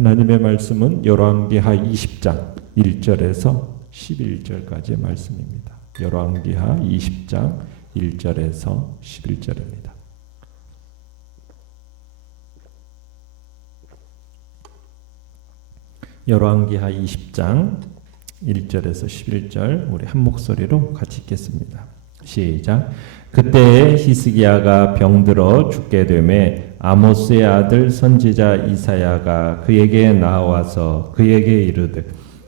하나님의 말씀은 열왕기하 20장 1절에서 11절까지의 말씀입니다. 열왕기하 20장 1절에서 11절입니다. 열왕기하 20장 1절에서 11절 우리 한 목소리로 같이 읽겠습니다. 시작. 그때에 히스기야가 병들어 죽게 되매 아모스의 아들 선지자 이사야가 그에게 나와서 그에게 이르되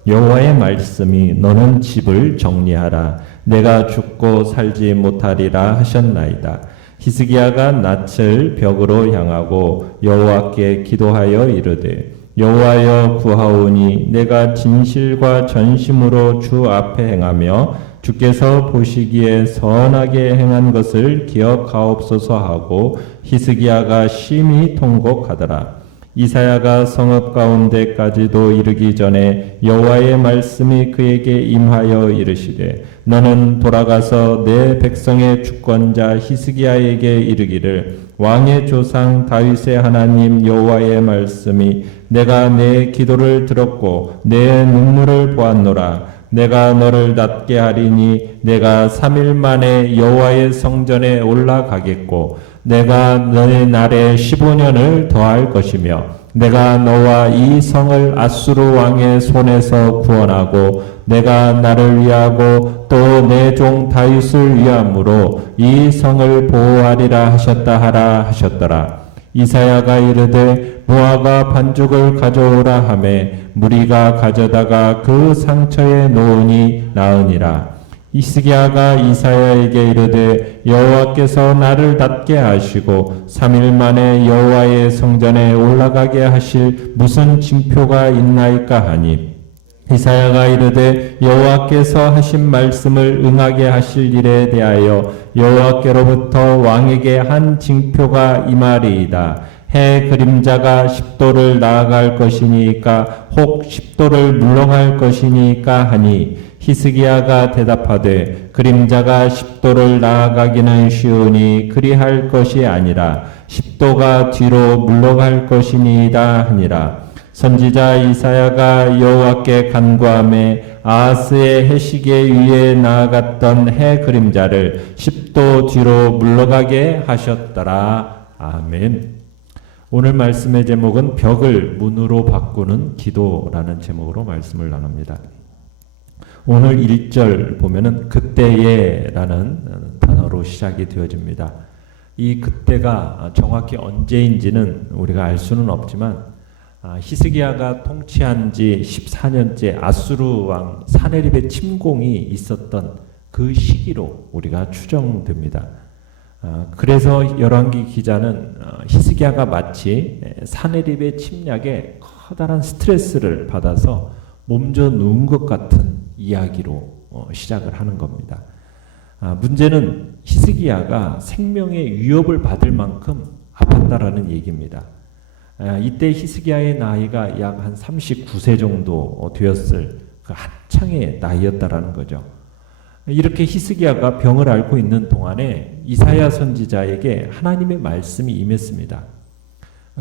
여호와의 말씀이 너는 집을 정리하라 내가 죽고 살지 못하리라 하셨나이다. 히스기야가 낯을 벽으로 향하고 여호와께 기도하여 이르되 여호와여 구하오니 내가 진실과 전심으로 주 앞에 행하며 주께서 보시기에 선하게 행한 것을 기억하옵소서 하고 히스기야가 심히 통곡하더라. 이사야가 성읍 가운데까지도 이르기 전에 여호와의 말씀이 그에게 임하여 이르시되 너는 돌아가서 내 백성의 주권자 히스기야에게 이르기를 왕의 조상 다윗의 하나님 여호와의 말씀이 내가 내 기도를 들었고 내 눈물을 보았노라. 내가 너를 낫게 하리니 내가 3일 만에 여호와의 성전에 올라가겠고 내가 너의 날에 15년을 더할 것이며 내가 너와 이 성을 아수르 왕의 손에서 구원하고 내가 나를 위하고 또 내 종 다윗을 위함으로 이 성을 보호하리라 하셨다 하라 하셨더라. 이사야가 이르되 무화과 반죽을 가져오라 하매 무리가 가져다가 그 상처에 놓으니 나으니라. 히스기야가 이사야에게 이르되 여호와께서 나를 낫게 하시고 3일 만에 여호와의 성전에 올라가게 하실 무슨 징표가 있나이까 하니 이사야가 이르되 여호와께서 하신 말씀을 응하게 하실 일에 대하여 여호와께로부터 왕에게 한 징표가 임하리이다. 해 그림자가 10도를 나아갈 것이니까 혹 10도를 물러갈 것이니까 하니 히스기야가 대답하되 그림자가 10도를 나아가기는 쉬우니 그리할 것이 아니라 10도가 뒤로 물러갈 것이니이다 하니라. 선지자 이사야가 여호와께 간구하매 아하스의 해시계 위에 나아갔던 해 그림자를 10도 뒤로 물러가게 하셨더라. 아멘. 오늘 말씀의 제목은 벽을 문으로 바꾸는 기도라는 제목으로 말씀을 나눕니다. 오늘 1절 보면은 그때에라는 단어로 시작이 되어집니다. 이 그때가 정확히 언제인지는 우리가 알 수는 없지만 히스기야가 통치한 지 14년째 아수르 왕 사네립의 침공이 있었던 그 시기로 우리가 추정됩니다. 그래서 열왕기 기자는 히스기야가 마치 사네립의 침략에 커다란 스트레스를 받아서 몸져 누운 것 같은 이야기로 시작을 하는 겁니다. 문제는 히스기야가 생명의 위협을 받을 만큼 아팠다라는 얘기입니다. 이때 히스기야의 나이가 약 한 39세 정도 되었을 그 한창의 나이였다라는 거죠. 이렇게 히스기야가 병을 앓고 있는 동안에 이사야 선지자에게 하나님의 말씀이 임했습니다.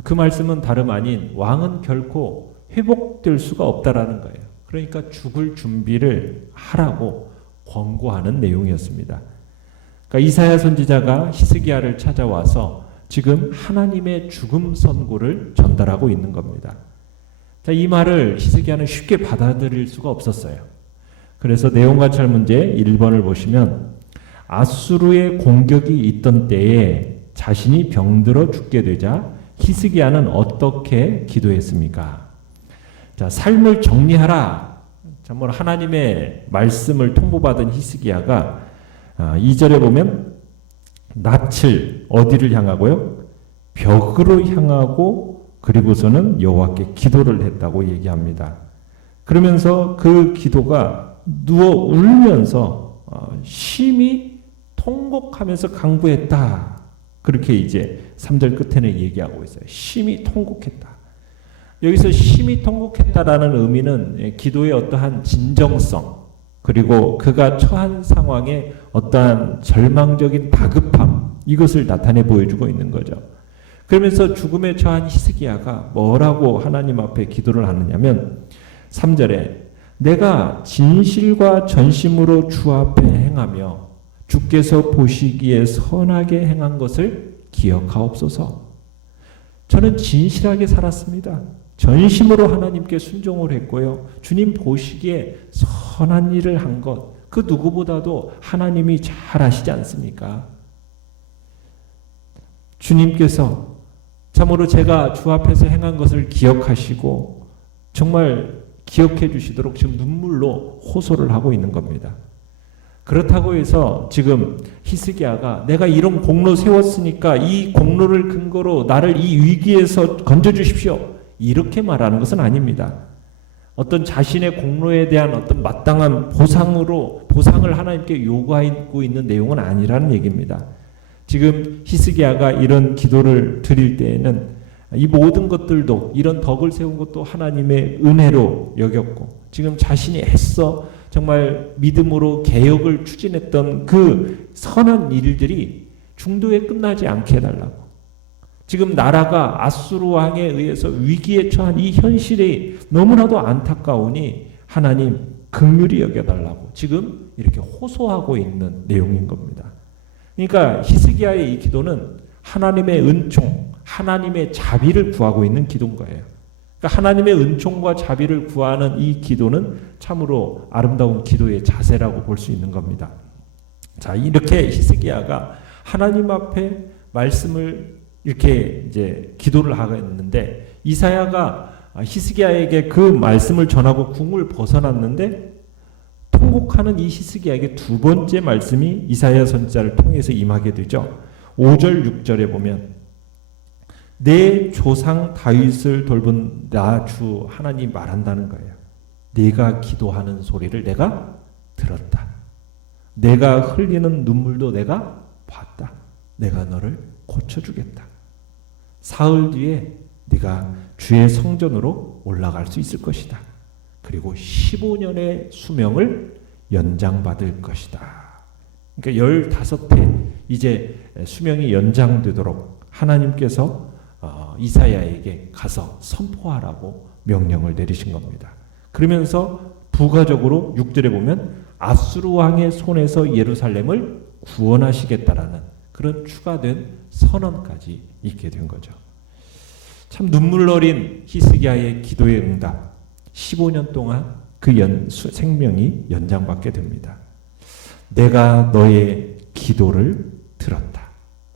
그 말씀은 다름 아닌 왕은 결코 회복될 수가 없다라는 거예요. 그러니까 죽을 준비를 하라고 권고하는 내용이었습니다. 그러니까 이사야 선지자가 히스기야를 찾아와서 지금 하나님의 죽음 선고를 전달하고 있는 겁니다. 자, 이 말을 히스기야는 쉽게 받아들일 수가 없었어요. 그래서 내용과찰 문제 1번을 보시면 아수르의 공격이 있던 때에 자신이 병들어 죽게 되자 히스기야는 어떻게 기도했습니까? 자, 삶을 정리하라. 정말 하나님의 말씀을 통보받은 히스기야가 2절에 보면 낯을 어디를 향하고요? 벽으로 향하고 그리고서는 여호와께 기도를 했다고 얘기합니다. 그러면서 그 기도가 누워 울면서 심히 통곡하면서 간구했다. 그렇게 이제 3절 끝에는 얘기하고 있어요. 심히 통곡했다. 여기서 심히 통곡했다라는 의미는 기도의 어떠한 진정성 그리고 그가 처한 상황의 어떠한 절망적인 다급함 이것을 나타내 보여주고 있는 거죠. 그러면서 죽음에 처한 히스기야가 뭐라고 하나님 앞에 기도를 하느냐면 3절에 내가 진실과 전심으로 주 앞에 행하며 주께서 보시기에 선하게 행한 것을 기억하옵소서. 저는 진실하게 살았습니다. 전심으로 하나님께 순종을 했고요. 주님 보시기에 선한 일을 한 것, 그 누구보다도 하나님이 잘 아시지 않습니까? 주님께서 참으로 제가 주 앞에서 행한 것을 기억하시고 정말 기억해 주시도록 지금 눈물로 호소를 하고 있는 겁니다. 그렇다고 해서 지금 히스기야가 내가 이런 공로 세웠으니까 이 공로를 근거로 나를 이 위기에서 건져주십시오, 이렇게 말하는 것은 아닙니다. 어떤 자신의 공로에 대한 어떤 마땅한 보상을 하나님께 요구하고 있는 내용은 아니라는 얘기입니다. 지금 히스기야가 이런 기도를 드릴 때에는 이 모든 것들도, 이런 덕을 세운 것도 하나님의 은혜로 여겼고, 지금 자신이 애써 정말 믿음으로 개혁을 추진했던 그 선한 일들이 중도에 끝나지 않게 해달라고, 지금 나라가 아수르 왕에 의해서 위기에 처한 이 현실이 너무나도 안타까우니 하나님 긍휼히 여겨달라고 지금 이렇게 호소하고 있는 내용인 겁니다. 그러니까 히스기야의 이 기도는 하나님의 은총, 하나님의 자비를 구하고 있는 기도인 거예요. 그러니까 하나님의 은총과 자비를 구하는 이 기도는 참으로 아름다운 기도의 자세라고 볼 수 있는 겁니다. 자, 이렇게 히스기야가 하나님 앞에 말씀을 이렇게 이제 기도를 하겠는데, 이사야가 히스기야에게 그 말씀을 전하고 궁을 벗어났는데 통곡하는 이 히스기야에게 두 번째 말씀이 이사야 선지자를 통해서 임하게 되죠. 5절 6절에 보면 내 조상 다윗을 돌본 나 주 하나님 말한다는 거예요. 네가 기도하는 소리를 내가 들었다. 내가 흘리는 눈물도 내가 봤다. 내가 너를 고쳐주겠다. 사흘 뒤에 네가 주의 성전으로 올라갈 수 있을 것이다. 그리고 15년의 수명을 연장받을 것이다. 그러니까 15회 이제 수명이 연장되도록 하나님께서 이사야에게 가서 선포하라고 명령을 내리신 겁니다. 그러면서 부가적으로 6절에 보면 아수르 왕의 손에서 예루살렘을 구원하시겠다라는 그런 추가된 선언까지 있게 된 거죠. 참 눈물 어린 히스기야의 기도의 응답, 15년 동안 그 생명이 연장받게 됩니다. 내가 너의 기도를 들었다.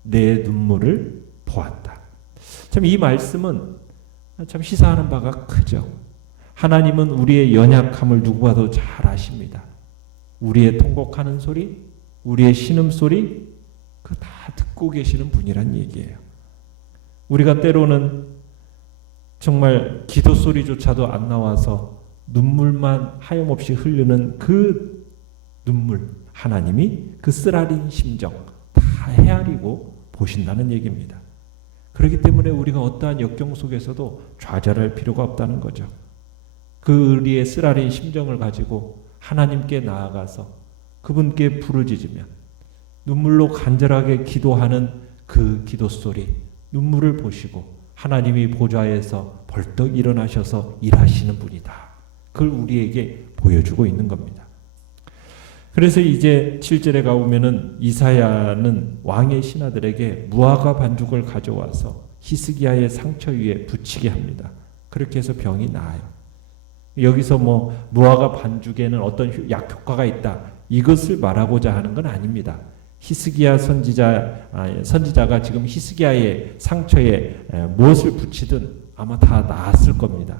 내 눈물을 보았다. 참 이 말씀은 참 시사하는 바가 크죠. 하나님은 우리의 연약함을 누구보다도 잘 아십니다. 우리의 통곡하는 소리, 우리의 신음소리, 그거 다 듣고 계시는 분이란 얘기예요. 우리가 때로는 정말 기도 소리조차도 안 나와서 눈물만 하염없이 흐르는 그 눈물, 하나님이 그 쓰라린 심정 다 헤아리고 보신다는 얘기입니다. 그렇기 때문에 우리가 어떠한 역경 속에서도 좌절할 필요가 없다는 거죠. 그 우리의 쓰라린 심정을 가지고 하나님께 나아가서 그분께 부르짖으면 눈물로 간절하게 기도하는 그 기도 소리, 눈물을 보시고 하나님이 보좌에서 벌떡 일어나셔서 일하시는 분이다. 그걸 우리에게 보여주고 있는 겁니다. 그래서 이제 7절에 가보면은 이사야는 왕의 신하들에게 무화과 반죽을 가져와서 히스기야의 상처 위에 붙이게 합니다. 그렇게 해서 병이 나아요. 여기서 뭐 무화과 반죽에는 어떤 약효과가 있다, 이것을 말하고자 하는 건 아닙니다. 히스기야 선지자가 지금 히스기야의 상처에 무엇을 붙이든 아마 다 나았을 겁니다.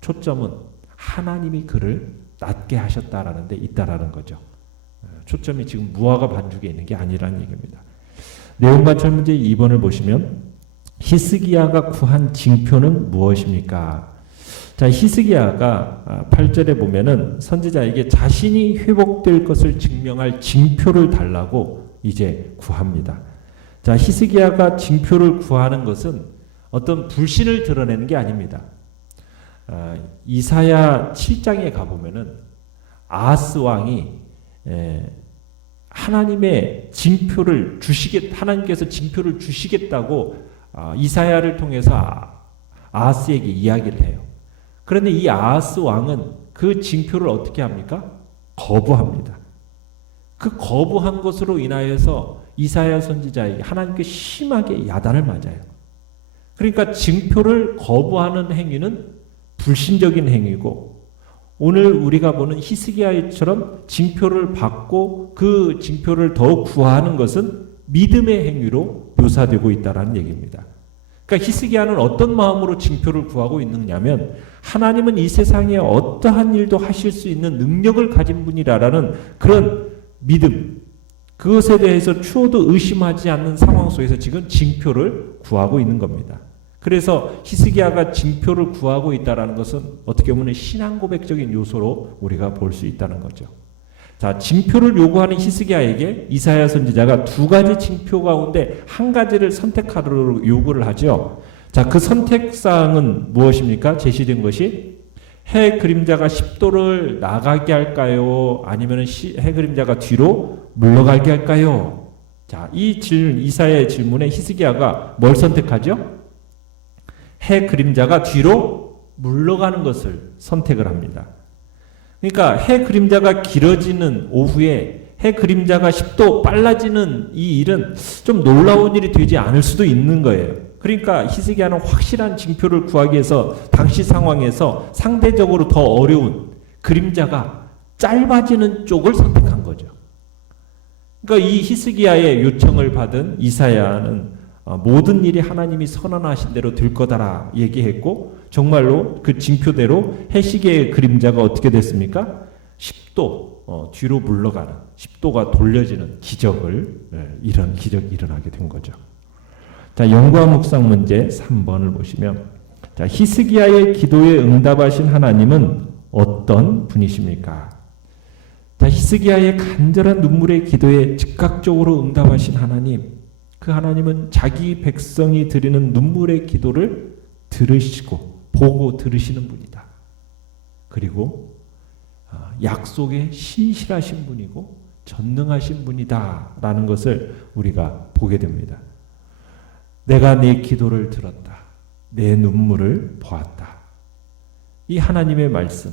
초점은 하나님이 그를 낫게 하셨다라는 데 있다라는 거죠. 초점이 지금 무화과 반죽에 있는 게 아니라는 얘기입니다. 내용관찰 문제 2번을 보시면 히스기야가 구한 징표는 무엇입니까? 자, 히스기야가 8절에 보면은 선지자에게 자신이 회복될 것을 증명할 징표를 달라고 이제 구합니다. 자, 히스기야가 징표를 구하는 것은 어떤 불신을 드러내는 게 아닙니다. 이사야 7장에 가보면은 아하스 왕이 하나님의 징표를 하나님께서 징표를 주시겠다고 이사야를 통해서 아하스에게 이야기를 해요. 그런데 이 아하스 왕은 그 징표를 어떻게 합니까? 거부합니다. 그 거부한 것으로 인하여서 이사야 선지자에게 하나님께 심하게 야단을 맞아요. 그러니까 징표를 거부하는 행위는 불신적인 행위고, 오늘 우리가 보는 히스기야처럼 징표를 받고 그 징표를 더 구하는 것은 믿음의 행위로 묘사되고 있다는 얘기입니다. 그러니까 히스기야는 어떤 마음으로 징표를 구하고 있느냐면, 하나님은 이 세상에 어떠한 일도 하실 수 있는 능력을 가진 분이라는 그런 믿음, 그것에 대해서 추호도 의심하지 않는 상황 속에서 지금 징표를 구하고 있는 겁니다. 그래서 히스기야가 징표를 구하고 있다는 것은 어떻게 보면 신앙 고백적인 요소로 우리가 볼 수 있다는 거죠. 자, 징표를 요구하는 히스기야에게 이사야 선지자가 두 가지 징표 가운데 한 가지를 선택하도록 요구를 하죠. 자, 그 선택사항은 무엇입니까? 제시된 것이 해 그림자가 10도를 나가게 할까요? 아니면 해 그림자가 뒤로 물러가게 할까요? 자, 이 질문, 이사야의 질문에 히스기야가 뭘 선택하죠? 해 그림자가 뒤로 물러가는 것을 선택을 합니다. 그러니까 해 그림자가 길어지는 오후에 해 그림자가 10도 빨라지는 이 일은 좀 놀라운 일이 되지 않을 수도 있는 거예요. 그러니까 히스기야는 확실한 징표를 구하기 위해서 당시 상황에서 상대적으로 더 어려운 그림자가 짧아지는 쪽을 선택한 거죠. 그러니까 이 히스기야의 요청을 받은 이사야는 모든 일이 하나님이 선언하신 대로 될 거다라 얘기했고, 정말로 그 징표대로 해시계의 그림자가 어떻게 됐습니까? 10도 뒤로 물러가는, 10도가 돌려지는 이런 기적이 일어나게 된 거죠. 자, 연구와 묵상 문제 3번을 보시면, 자, 히스기야의 기도에 응답하신 하나님은 어떤 분이십니까? 자, 히스기야의 간절한 눈물의 기도에 즉각적으로 응답하신 하나님, 그 하나님은 자기 백성이 드리는 눈물의 기도를 들으시고 보고 들으시는 분이다. 그리고 약속에 신실하신 분이고 전능하신 분이다라는 것을 우리가 보게 됩니다. 내가 네 기도를 들었다. 내 눈물을 보았다. 이 하나님의 말씀,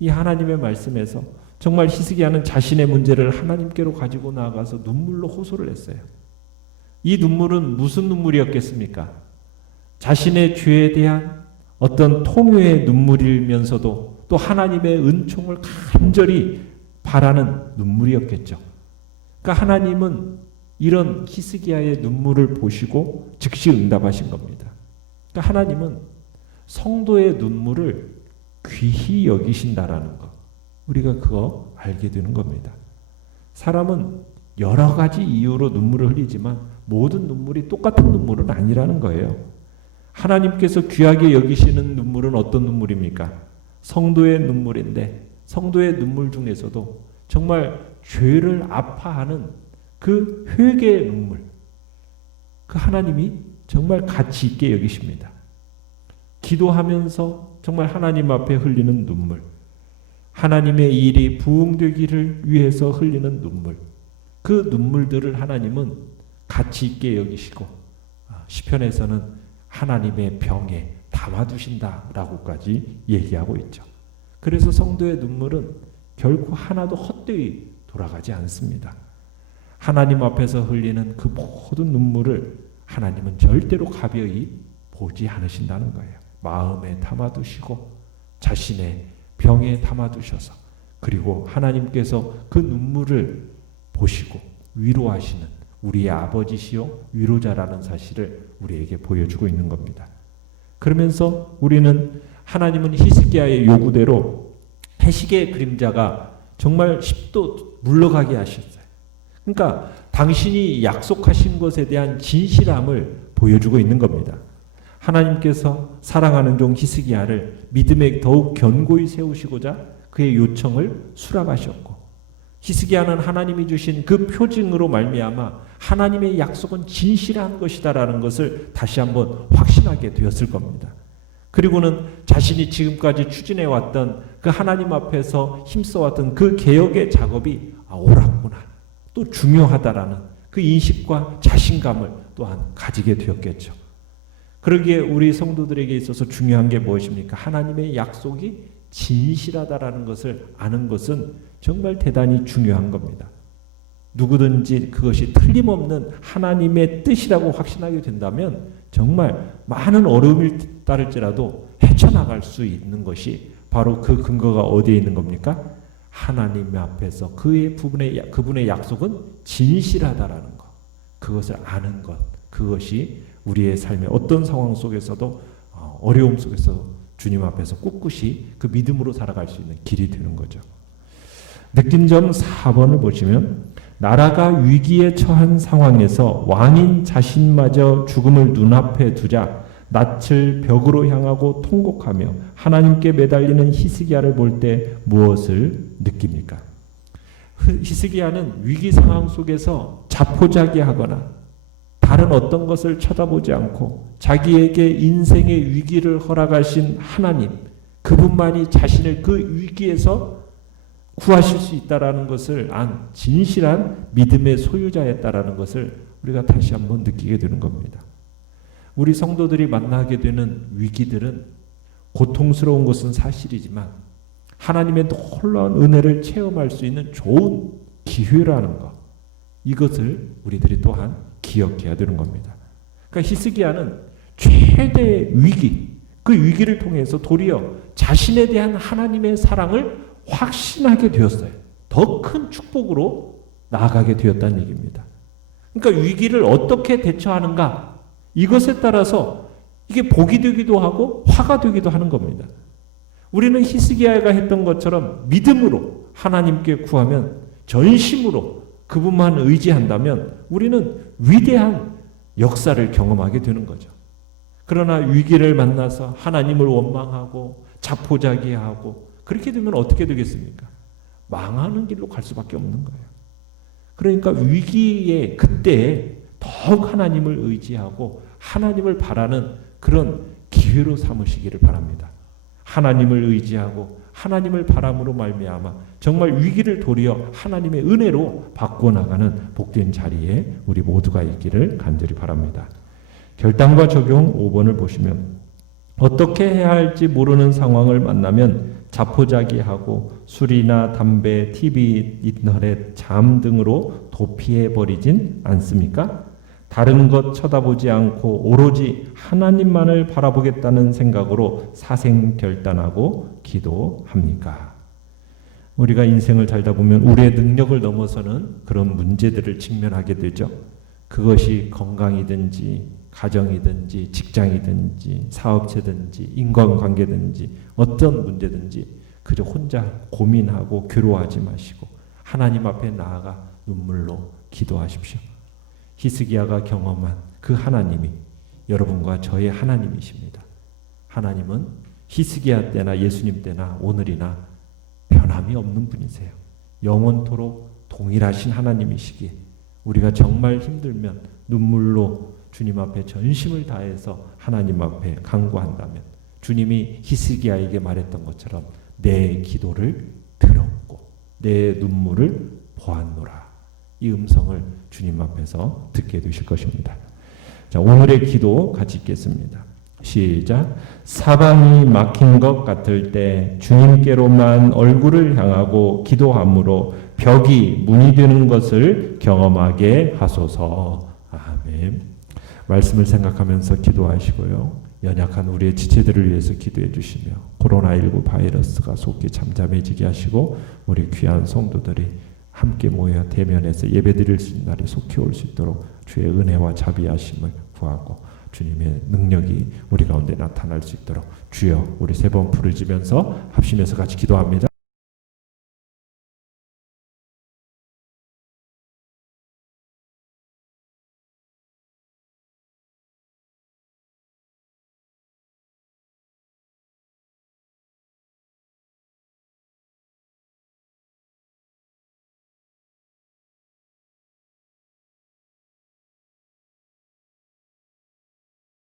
이 하나님의 말씀에서 정말 히스기야는 자신의 문제를 하나님께로 가지고 나아가서 눈물로 호소를 했어요. 이 눈물은 무슨 눈물이었겠습니까? 자신의 죄에 대한 어떤 통회의 눈물이면서도 또 하나님의 은총을 간절히 바라는 눈물이었겠죠. 그러니까 하나님은 이런 히스기야의 눈물을 보시고 즉시 응답하신 겁니다. 그러니까 하나님은 성도의 눈물을 귀히 여기신다라는 것, 우리가 그거 알게 되는 겁니다. 사람은 여러 가지 이유로 눈물을 흘리지만 모든 눈물이 똑같은 눈물은 아니라는 거예요. 하나님께서 귀하게 여기시는 눈물은 어떤 눈물입니까? 성도의 눈물인데, 성도의 눈물 중에서도 정말 죄를 아파하는 그 회개의 눈물, 그 하나님이 정말 가치 있게 여기십니다. 기도하면서 정말 하나님 앞에 흘리는 눈물, 하나님의 일이 부응되기를 위해서 흘리는 눈물, 그 눈물들을 하나님은 가치 있게 여기시고 시편에서는 하나님의 병에 담아두신다라고까지 얘기하고 있죠. 그래서 성도의 눈물은 결코 하나도 헛되이 돌아가지 않습니다. 하나님 앞에서 흘리는 그 모든 눈물을 하나님은 절대로 가벼이 보지 않으신다는 거예요. 마음에 담아두시고 자신의 병에 담아두셔서, 그리고 하나님께서 그 눈물을 보시고 위로하시는 우리의 아버지시요 위로자라는 사실을 우리에게 보여주고 있는 겁니다. 그러면서 우리는 하나님은 히스기야의 요구대로 해시계의 그림자가 정말 10도 물러가게 하셨어요. 그러니까 당신이 약속하신 것에 대한 진실함을 보여주고 있는 겁니다. 하나님께서 사랑하는 종 히스기야를 믿음에 더욱 견고히 세우시고자 그의 요청을 수락하셨고, 히스기야는 하나님이 주신 그 표징으로 말미암아 하나님의 약속은 진실한 것이다라는 것을 다시 한번 확신하게 되었을 겁니다. 그리고는 자신이 지금까지 추진해왔던 그 하나님 앞에서 힘써왔던 그 개혁의 작업이 옳았구나, 또 중요하다라는 그 인식과 자신감을 또한 가지게 되었겠죠. 그러기에 우리 성도들에게 있어서 중요한 게 무엇입니까? 하나님의 약속이 진실하다라는 것을 아는 것은 정말 대단히 중요한 겁니다. 누구든지 그것이 틀림없는 하나님의 뜻이라고 확신하게 된다면 정말 많은 어려움이 따를지라도 헤쳐나갈 수 있는 것이 바로 그 근거가 어디에 있는 겁니까? 하나님 앞에서 그분의 약속은 진실하다라는 것, 그것을 아는 것, 그것이 우리의 삶의 어떤 상황 속에서도 어려움 속에서 주님 앞에서 꿋꿋이 그 믿음으로 살아갈 수 있는 길이 되는 거죠. 느낀 점 4번을 보시면 나라가 위기에 처한 상황에서 왕인 자신마저 죽음을 눈앞에 두자 낯을 벽으로 향하고 통곡하며 하나님께 매달리는 히스기야를 볼 때 무엇을 느낍니까? 히스기야는 위기 상황 속에서 자포자기하거나 다른 어떤 것을 쳐다보지 않고 자기에게 인생의 위기를 허락하신 하나님, 그분만이 자신을 그 위기에서 구하실 수 있다라는 것을 안 진실한 믿음의 소유자였다라는 것을 우리가 다시 한번 느끼게 되는 겁니다. 우리 성도들이 만나게 되는 위기들은 고통스러운 것은 사실이지만 하나님의 놀라운 은혜를 체험할 수 있는 좋은 기회라는 것, 이것을 우리들이 또한 기억해야 되는 겁니다. 그러니까 히스기야는 최대의 위기, 그 위기를 통해서 도리어 자신에 대한 하나님의 사랑을 확신하게 되었어요. 더 큰 축복으로 나아가게 되었다는 얘기입니다. 그러니까 위기를 어떻게 대처하는가, 이것에 따라서 이게 복이 되기도 하고 화가 되기도 하는 겁니다. 우리는 히스기야가 했던 것처럼 믿음으로 하나님께 구하면, 전심으로 그분만 의지한다면 우리는 위대한 역사를 경험하게 되는 거죠. 그러나 위기를 만나서 하나님을 원망하고 자포자기하고 그렇게 되면 어떻게 되겠습니까? 망하는 길로 갈 수밖에 없는 거예요. 그러니까 위기에 그때 더욱 하나님을 의지하고 하나님을 바라는 그런 기회로 삼으시기를 바랍니다. 하나님을 의지하고 하나님을 바람으로 말미암아 정말 위기를 도리어 하나님의 은혜로 바꿔나가는 복된 자리에 우리 모두가 있기를 간절히 바랍니다. 결단과 적용 5번을 보시면 어떻게 해야 할지 모르는 상황을 만나면 자포자기하고 술이나 담배, TV, 인터넷, 잠 등으로 도피해버리진 않습니까? 다른 것 쳐다보지 않고 오로지 하나님만을 바라보겠다는 생각으로 사생결단하고 기도합니까? 우리가 인생을 살다 보면 우리의 능력을 넘어서는 그런 문제들을 직면하게 되죠. 그것이 건강이든지 가정이든지 직장이든지 사업체든지 인간관계든지 어떤 문제든지 그저 혼자 고민하고 괴로워하지 마시고 하나님 앞에 나아가 눈물로 기도하십시오. 히스기야가 경험한 그 하나님이 여러분과 저의 하나님이십니다. 하나님은 히스기야 때나 예수님 때나 오늘이나 변함이 없는 분이세요. 영원토록 동일하신 하나님이시기에 우리가 정말 힘들면 눈물로 주님 앞에 전심을 다해서 하나님 앞에 간구한다면 주님이 히스기야에게 말했던 것처럼 내 기도를 들었고 내 눈물을 보았노라. 이 음성을 주님 앞에서 듣게 되실 것입니다. 자, 오늘의 기도 같이 읽겠습니다. 시작. 사방이 막힌 것 같을 때 주님께로만 얼굴을 향하고 기도함으로 벽이 문이 되는 것을 경험하게 하소서. 아멘. 말씀을 생각하면서 기도하시고요. 연약한 우리의 지체들을 위해서 기도해 주시며 코로나19 바이러스가 속히 잠잠해지게 하시고 우리 귀한 성도들이 함께 모여 대면해서 예배드릴 수 있는 날이 속히 올 수 있도록 주의 은혜와 자비하심을 구하고 주님의 능력이 우리 가운데 나타날 수 있도록 주여 우리 세 번 부르짖으면서 합심해서 같이 기도합니다.